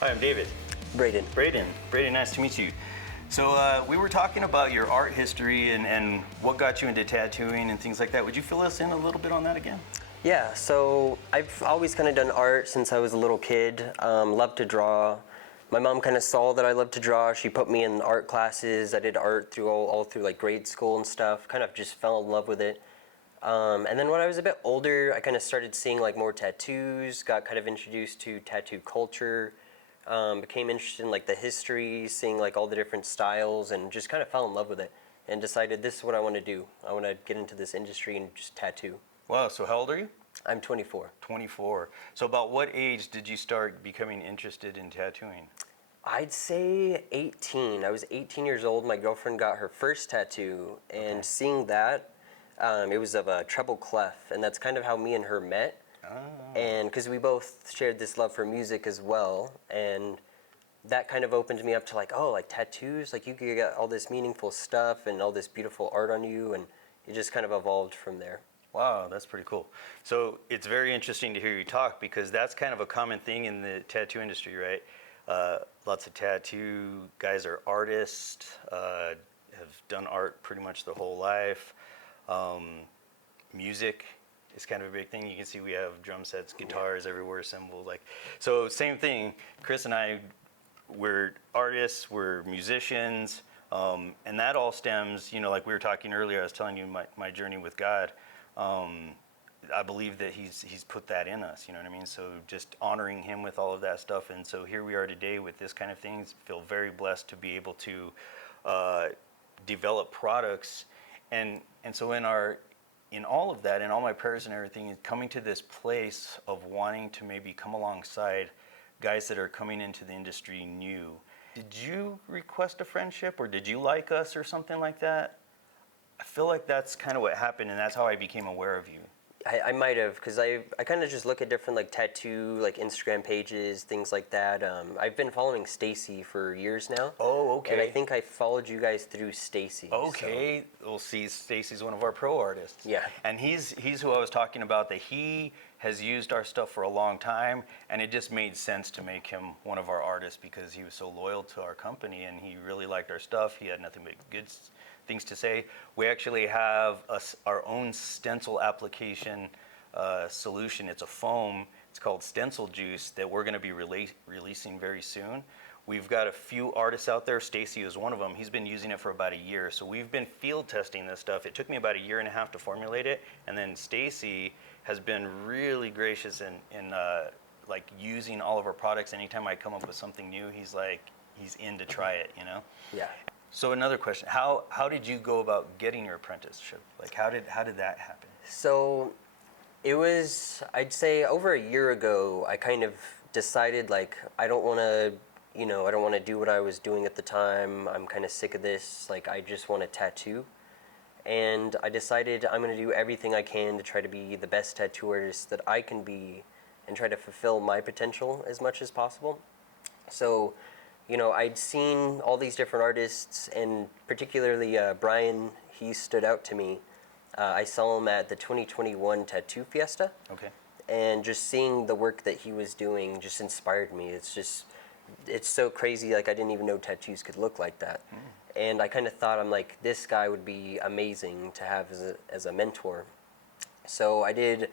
Hi, I'm David. Braden. Braden, nice to meet you. So we were talking about your art history and what got you into tattooing and things like that. Would you fill us in a little bit on that again? Yeah, so I've always kind of done art since I was a little kid. Loved to draw. My mom kind of saw that I loved to draw. She put me in art classes. I did art through all through like grade school and stuff. Kind of just fell in love with it. And then when I was a bit older, I kind of started seeing like more tattoos. Got kind of introduced to tattoo culture. Became interested in like the history, seeing like all the different styles, and just kind of fell in love with it. And decided this is what I want to do. I want to get into this industry and just tattoo. Wow, so how old are you? I'm 24. 24. So about what age did you start becoming interested in tattooing? I'd say 18. I was 18 years old. My girlfriend got her first tattoo, and seeing that, it was of a treble clef, and that's kind of how me and her met. Oh. And because we both shared this love for music as well, and that kind of opened me up to like, oh, like tattoos, like you could get all this meaningful stuff and all this beautiful art on you, and it just kind of evolved from there. Wow, that's pretty cool. So it's very interesting to hear you talk because that's kind of a common thing in the tattoo industry, right? Lots of tattoo guys are artists, have done art pretty much their whole life. Music is kind of a big thing. You can see we have drum sets, guitars everywhere assembled. So same thing. Chris and I, we're artists, we're musicians, and that all stems, like we were talking earlier, I was telling you my journey with God. I believe that he's put that in us, you know what I mean? So just honoring him with all of that stuff. And so here we are today with this kind of things. Feel very blessed to be able to develop products. And so in all of that, in all my prayers and everything, coming to this place of wanting to maybe come alongside guys that are coming into the industry new. Did you request a friendship, or did you like us or something like that? I feel like that's kind of what happened, and that's how I became aware of you. I might have, because I kind of just look at different like tattoo like Instagram pages, things like that. I've been following Stacy for years now. Oh, okay. And I think I followed you guys through Stacy. Okay, so. We'll see. Stacy's one of our pro artists. Yeah. And he's who I was talking about, that he has used our stuff for a long time, and it just made sense to make him one of our artists because he was so loyal to our company and he really liked our stuff. He had nothing but good things to say. We actually have our own stencil application solution. It's a foam. It's called Stencil Juice that we're going to be releasing very soon. We've got a few artists out there. Stacy is one of them. He's been using it for about a year. So we've been field testing this stuff. It took me about a year and a half to formulate it. And then Stacy has been really gracious in like using all of our products. Anytime I come up with something new, he's in to try it, Yeah. So another question, how did you go about getting your apprenticeship? Like how did that happen? So it was, I'd say over a year ago, I kind of decided like I don't want to do what I was doing at the time. I'm kind of sick of this. Like I just want to tattoo. And I decided I'm going to do everything I can to try to be the best tattoo artist that I can be and try to fulfill my potential as much as possible. So I'd seen all these different artists, and particularly Brian, he stood out to me. I saw him at the 2021 Tattoo Fiesta. Okay. And just seeing the work that he was doing just inspired me. It's so crazy, like I didn't even know tattoos could look like that. And I kind of thought, I'm like, this guy would be amazing to have as a mentor. So I did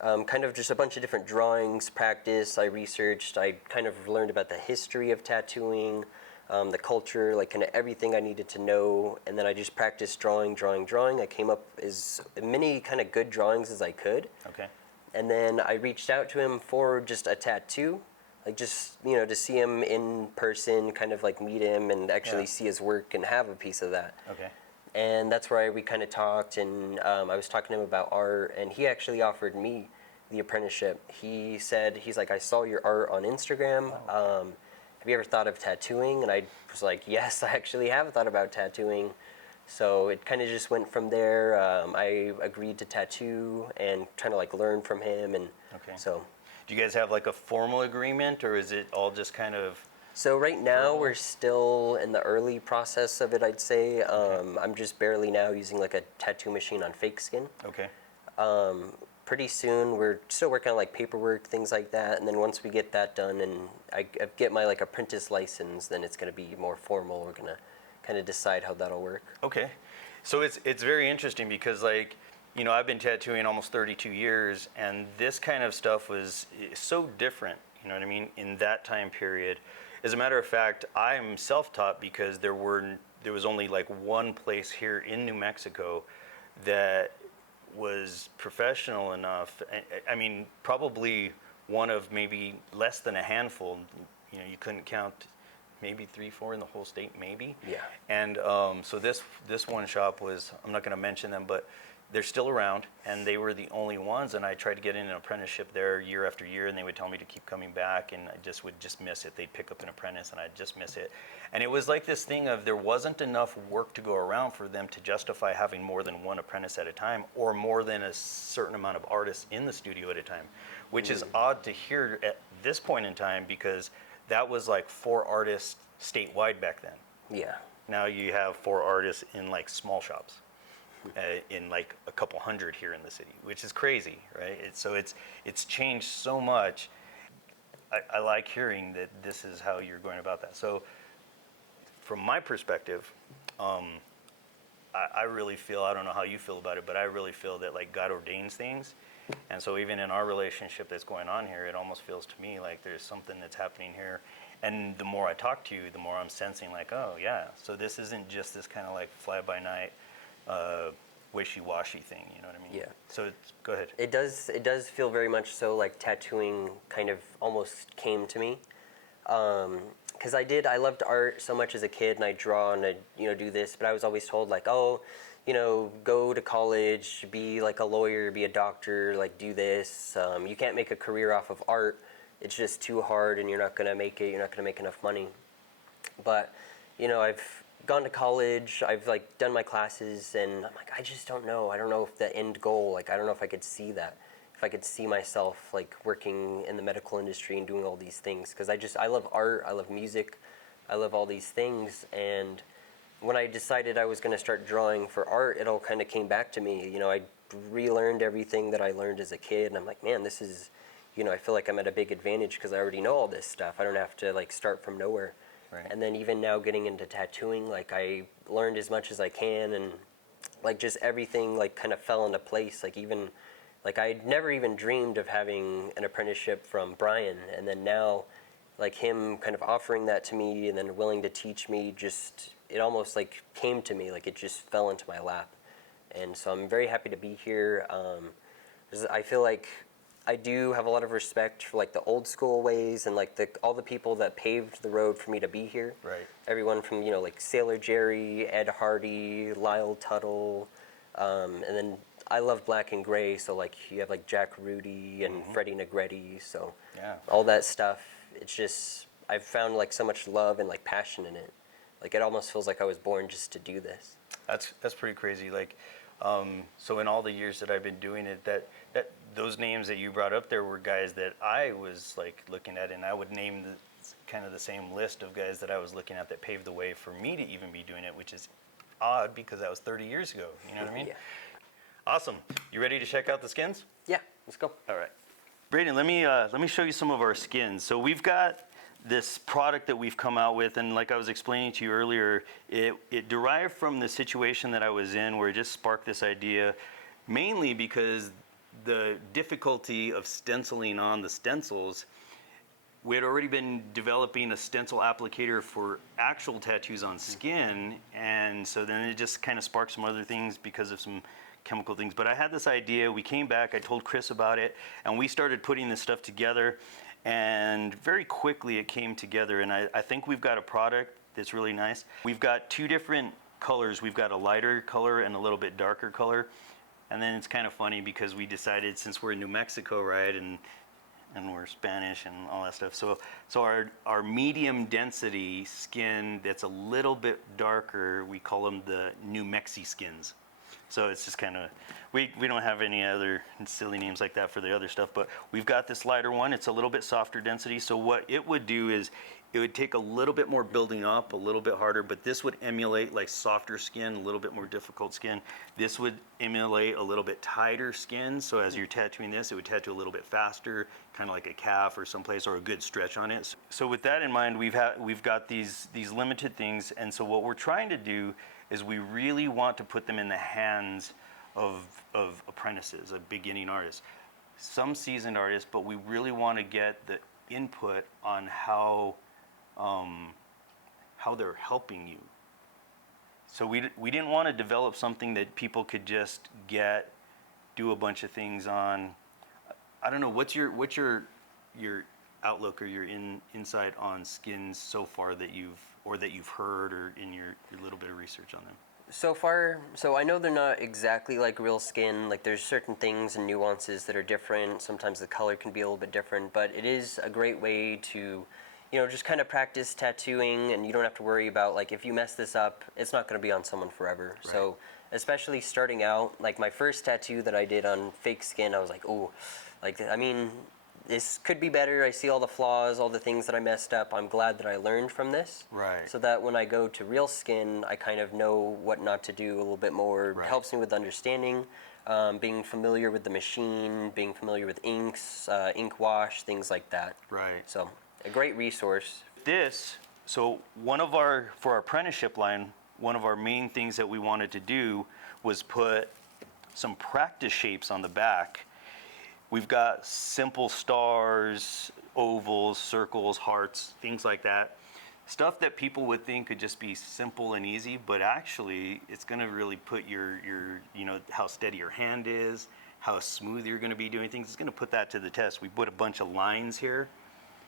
kind of just a bunch of different drawings, practice, I researched, I kind of learned about the history of tattooing, the culture, like kind of everything I needed to know, and then I just practiced drawing. I came up as many kind of good drawings as I could. Okay. And then I reached out to him for just a tattoo, like just, to see him in person, kind of like meet him and actually see his work and have a piece of that. Okay. And that's where we kind of talked, and I was talking to him about art, and he actually offered me the apprenticeship. He said, he's like, I saw your art on Instagram. Have you ever thought of tattooing? And I was like, yes, I actually have thought about tattooing. So it kind of just went from there. I agreed to tattoo and trying to like learn from him. And so. Do you guys have like a formal agreement, or is it all just kind of? So right now we're still in the early process of it, I'd say. I'm just barely now using like a tattoo machine on fake skin. Okay. pretty soon. We're still working on like paperwork, things like that, and then once we get that done and I get my like apprentice license, then it's going to be more formal. We're going to kind of decide how that'll work. Okay. So it's very interesting because, like, you know, I've been tattooing almost 32 years, and this kind of stuff was so different, you know what I mean, in that time period. As a matter of fact, I'm self-taught because there was only like one place here in New Mexico that was professional enough. I mean, probably one of maybe less than a handful. You know, you couldn't count maybe 3, 4 in the whole state, maybe. Yeah. And so this one shop was, I'm not going to mention them, but they're still around, and they were the only ones. And I tried to get in an apprenticeship there year after year, and they would tell me to keep coming back, and I just would miss it. They'd pick up an apprentice, and I'd just miss it. And it was like this thing of there wasn't enough work to go around for them to justify having more than one apprentice at a time, or more than a certain amount of artists in the studio at a time, which is odd to hear at this point in time, because that was like 4 artists statewide back then. Yeah. Now you have 4 artists in like small shops. In like a couple hundred here in the city, which is crazy, right? It's changed so much. I like hearing that this is how you're going about that. So from my perspective, I really feel, I don't know how you feel about it, but I really feel that like God ordains things. And so even in our relationship that's going on here, it almost feels to me like there's something that's happening here. And the more I talk to you, the more I'm sensing like, oh yeah, so this isn't just this kind of like fly-by-night wishy-washy thing, you know what I mean? Yeah. So go ahead. It does feel very much so like tattooing kind of almost came to me. Because I loved art so much as a kid, and I draw and I, you know, do this, but I was always told like, oh, you know, go to college, be like a lawyer, be a doctor, like do this. You can't make a career off of art. It's just too hard, and you're not gonna make it. You're not gonna make enough money. But, you know, I've gone to college, I've like done my classes, and I'm like, I just don't know. I don't know if the end goal, like I don't know if I could see that. If I could see myself like working in the medical industry and doing all these things, because I love art, I love music, I love all these things. And when I decided I was going to start drawing for art, it all kind of came back to me. You know, I relearned everything that I learned as a kid, and I'm like, man, this is, you know, I feel like I'm at a big advantage because I already know all this stuff. I don't have to like start from nowhere. Right. And then even now getting into tattooing, like I learned as much as I can, and like just everything like kind of fell into place. Like even like I'd never even dreamed of having an apprenticeship from Brian, and then now like him kind of offering that to me and then willing to teach me, just it almost like came to me, like it just fell into my lap. And so I'm very happy to be here. 'Cause I feel like I do have a lot of respect for like the old school ways and like all the people that paved the road for me to be here. Right. Everyone from, you know, like Sailor Jerry, Ed Hardy, Lyle Tuttle, and then I love black and gray, so like you have like Jack Rudy and Freddie Negretti, so Yeah. all that stuff. It's just I've found like so much love and like passion in it. Like it almost feels like I was born just to do this. That's pretty crazy. Like, so in all the years that I've been doing it, that those names that you brought up there were guys that I was like looking at, and I would name kind of the same list of guys that I was looking at that paved the way for me to even be doing it, which is odd because that was 30 years ago. You know what I mean? Yeah. Awesome. You ready to check out the skins? Yeah, let's go. All right. Braden, let me show you some of our skins. So we've got this product that we've come out with, and like I was explaining to you earlier, it derived from the situation that I was in where it just sparked this idea, mainly because the difficulty of stenciling on the stencils. We had already been developing a stencil applicator for actual tattoos on skin, and so then it just kind of sparked some other things because of some chemical things. But I had this idea, we came back, I told Chris about it, and we started putting this stuff together, and very quickly it came together, and I think we've got a product that's really nice. We've got 2 different colors. We've got a lighter color and a little bit darker color. And then it's kind of funny because we decided, since we're in New Mexico, right, and we're Spanish and all that stuff, so our medium density skin that's a little bit darker, we call them the New Mexi skins. So it's just kind of, we don't have any other silly names like that for the other stuff, but we've got this lighter one. It's a little bit softer density. So what it would do is It would take a little bit more building up, a little bit harder, but this would emulate like softer skin, a little bit more difficult skin. This would emulate a little bit tighter skin, so as you're tattooing this, it would tattoo a little bit faster, kind of like a calf or someplace, or a good stretch on it. So with that in mind, we've got these limited things, and so what we're trying to do is we really want to put them in the hands of apprentices, of beginning artists. Some seasoned artists, but we really want to get the input on how they're helping you. So we didn't want to develop something that people could just do a bunch of things on. I don't know, what's your outlook or your insight on skins so far that you've heard or in your little bit of research on them? So far, so I know they're not exactly like real skin. Like there's certain things and nuances that are different. Sometimes the color can be a little bit different, but it is a great way to, just kind of practice tattooing, and you don't have to worry about like if you mess this up, it's not going to be on someone forever. Right. So especially starting out, like my first tattoo that I did on fake skin, I was like, oh, like this could be better. I see all the flaws, all the things that I messed up. I'm glad that I learned from this. Right. So that when I go to real skin, I kind of know what not to do a little bit more. Right. It helps me with understanding, being familiar with the machine, being familiar with inks, ink wash, things like that. Right. So a great resource. So for our apprenticeship line, one of our main things that we wanted to do was put some practice shapes on the back. We've got simple stars, ovals, circles, hearts, things like that. Stuff that people would think could just be simple and easy, but actually it's going to really put your how steady your hand is, how smooth you're going to be doing things. It's going to put that to the test. We put a bunch of lines here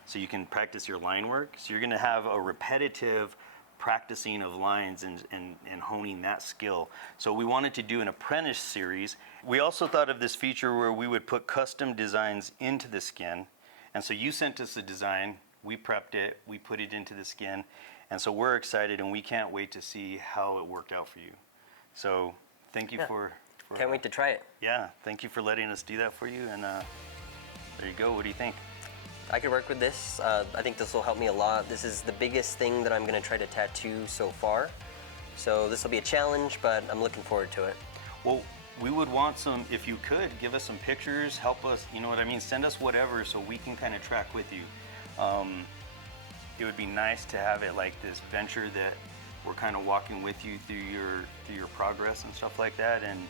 so you can practice your line work. So you're going to have a repetitive practicing of lines and honing that skill. So we wanted to do an apprentice series. We also thought of this feature where we would put custom designs into the skin. And so you sent us a design, we prepped it, we put it into the skin. And so we're excited and we can't wait to see how it worked out for you. So thank you for Can't wait to try it. Yeah, thank you for letting us do that for you. And there you go, what do you think? I could work with this. I think this will help me a lot. This is the biggest thing that I'm going to try to tattoo so far. So this will be a challenge, but I'm looking forward to it. Well, we would want some, if you could, give us some pictures, help us, you know what I mean? Send us whatever so we can kind of track with you. It would be nice to have it like this venture that we're kind of walking with you through your progress and stuff like that. And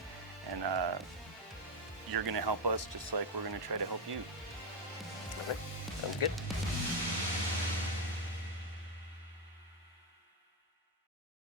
you're going to help us just like we're going to try to help you. Okay, sounds good.